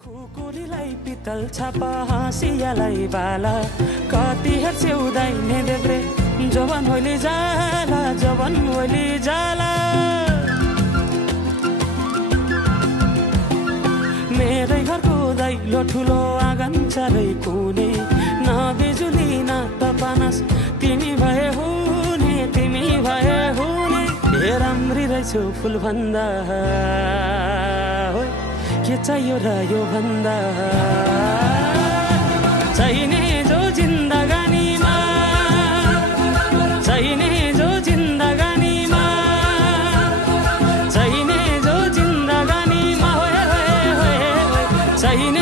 खुकुरीलाई पितल छापा हाँसियालाई बाला कति हेर्छे उदाइने देब्रे जवान होली जाला मेरै घरको दैलो ठुलो आँगन चारै कुने न बिजुली न त पानस तिमी भए हुने हे राम्री रहेछौ फुल भन्दा के चाहियो र यो भन्दा चाहिने जो जिन्दगानीमा चाहिने जो जिन्दगानीमा चाहिने जो जिन्दगानीमा चाहिने